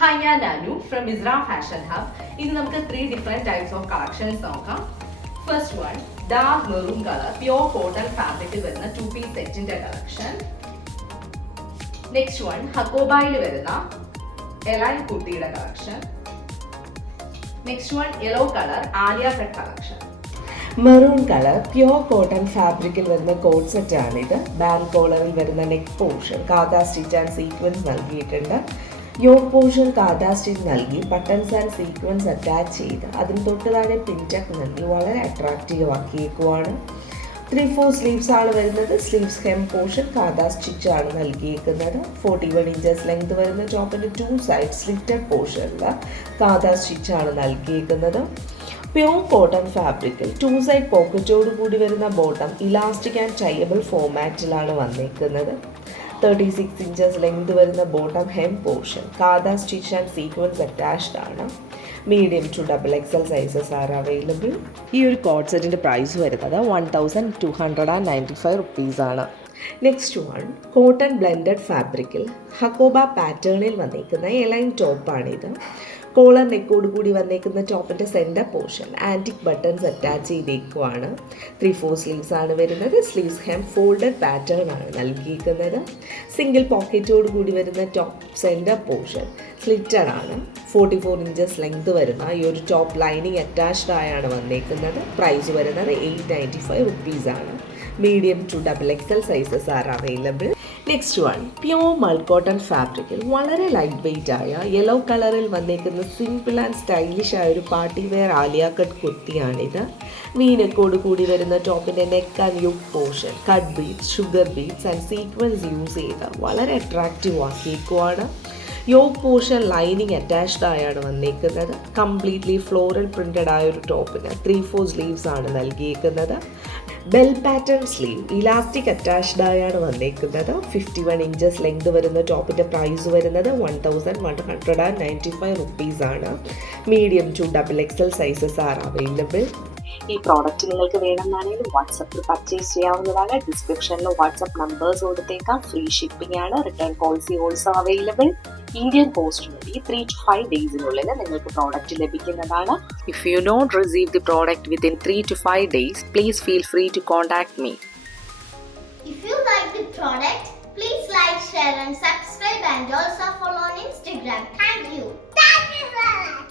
Hi, I'm Nanu from Isra Fashion Hub. In നമുക്ക് 3 different types of collections നോക്കാം. First one, dark maroon color, pure cotton fabric വരുന്ന 2-piece സെറ്റിന്റെ collection. Next one, ഹക്കോബായിൽ വരുന്ന A line കുർത്തിയുടെ collection. Next one, yellow color, Alia cut collection. Maroon colour pure cotton ഫാബ്രിക്കിൽ വരുന്ന coat set ആണിത്. ബാൻഡ് കോളറിൽ വരുന്ന neck portion katha stitch and sequence നൽകിയിട്ടുണ്ട്. യോക്ക് പോർഷൻ കാതാ സ്റ്റിച്ച് നൽകി ബട്ടൺസ് ആൻഡ് സീക്വൻസ് അറ്റാച്ച് ചെയ്ത് അതിന് തൊട്ട് താഴെ പിൻടക്ക് നൽകി വളരെ അട്രാക്റ്റീവ് ആക്കിയേക്കുവാണ്. 3/4 സ്ലീവ്സ് ആണ് വരുന്നത്. Sleeves hem portion katha stitch ആണ് നൽകിയിരിക്കുന്നത്. 41 ഇഞ്ചസ് ലെങ്ത് വരുന്ന ടോപ്പിൻ്റെ 2 സൈഡ് സ്ലിറ്റഡ് പോർഷനിൽ കാതാ സ്റ്റിച്ച് ആണ് നൽകിയിരിക്കുന്നത്. പ്യുവർ കോട്ടൺ ഫാബ്രിക്കിൽ 2 സൈഡ് പോക്കറ്റോട് കൂടി വരുന്ന ബോട്ടം ഇലാസ്റ്റിക് ആൻഡ് ടൈയബിൾ ഫോമാറ്റിലാണ് വന്നിരിക്കുന്നത്. 36 ഇഞ്ചസ് ലെങ്ത് വരുന്ന bottom hem portion katha stitch and sequence attached ആണ്. Medium to XXL sizes are available. ഈ ഒരു കോട്ട് സെറ്റിൻ്റെ പ്രൈസ് വരുന്നത് 1295 റുപ്പീസാണ്. നെക്സ്റ്റ് വൺ, കോട്ടൺ ബ്ലെൻഡഡ് ഫാബ്രിക്കിൽ ഹക്കോബ പാറ്റേണിൽ വന്നിരിക്കുന്ന എലൈൻ ടോപ്പാണിത്. കോളർ നെക്കോട് കൂടി വന്നേക്കുന്ന ടോപ്പിൻ്റെ centre portion antique buttons attach ചെയ്തേക്കുവാണ്. 3/4 സ്ലീവ്സ് ആണ് വരുന്നത്. സ്ലീവ്സ് ഹെം ഫോൾഡഡ് പാറ്റേൺ ആണ് നൽകിയിരിക്കുന്നത്. സിംഗിൾ പോക്കറ്റോട് കൂടി വരുന്ന ടോപ്പ് സെൻറ്റർ പോർഷൻ സ്ലിറ്റഡ് ആണ്. 44 ഇഞ്ചസ് ലെങ്ത് വരുന്ന ഈ ഒരു ടോപ്പ് ലൈനിങ് അറ്റാച്ച്ഡ് ആയാണ് വന്നേക്കുന്നത്. പ്രൈസ് വരുന്നത് 895 റുപ്പീസാണ്. Medium to XXL sizes are available. Next one, pure mul cotton ഫാബ്രിക്കിൽ വളരെ ലൈറ്റ് വെയ്റ്റ് ആയ യെല്ലോ കളറിൽ വന്നേക്കുന്ന സിമ്പിൾ ആൻഡ് സ്റ്റൈലിഷ് ആയ ഒരു പാർട്ടി വെയർ ആലിയ കട്ട് കുർത്തിയാണിത്. വീനെക്കോട് കൂടി വരുന്ന ടോപ്പിൻ്റെ neck and yoke portion cut beads, sugar beads and sequence use ചെയ്ത് വളരെ അട്രാക്റ്റീവ് ആക്കിയേക്കുവാണ്. യോക്ക് പോർഷൻ ലൈനിങ് അറ്റാച്ച്ഡ് ആയാണ് വന്നേക്കുന്നത്. കംപ്ലീറ്റ്ലി ഫ്ലോറൽ പ്രിൻറ്റഡ് ആയ ഒരു ടോപ്പിന് 3/4 സ്ലീവ്സ് ആണ് നൽകിയേക്കുന്നത്. Bell pattern sleeve elastic attached ആയാണ് വന്നേക്കുന്നത്. 51 ഇഞ്ചസ് ലെങ്ത് വരുന്ന ടോപ്പിൻ്റെ പ്രൈസ് വരുന്നത് 1195 റുപ്പീസാണ്. Medium to XXL sizes are available. ഈ പ്രോഡക്റ്റ് നിങ്ങൾക്ക് വേണമെന്നാണെങ്കിൽ വാട്സപ്പിൽ പർച്ചേസ് ചെയ്യാവുന്നതാണ്. ഡിസ്ക്രിപ്ഷനിൽ വാട്സപ്പ് നമ്പേഴ്സ് കൊടുത്തേക്കാം. ഫ്രീ ഷിപ്പിംഗ് ആണ്. Return policy also available. Indian post വഴി 3 to 5 ഡേയ്സിനുള്ളിൽ നിങ്ങൾക്ക് പ്രോഡക്റ്റ് ലഭിക്കുന്നതാണ്. If you don't receive the product within 3 to 5 days, please feel free to contact me. If you like the product, please like, share and subscribe and also follow on Instagram. Thank you. Thank you so much.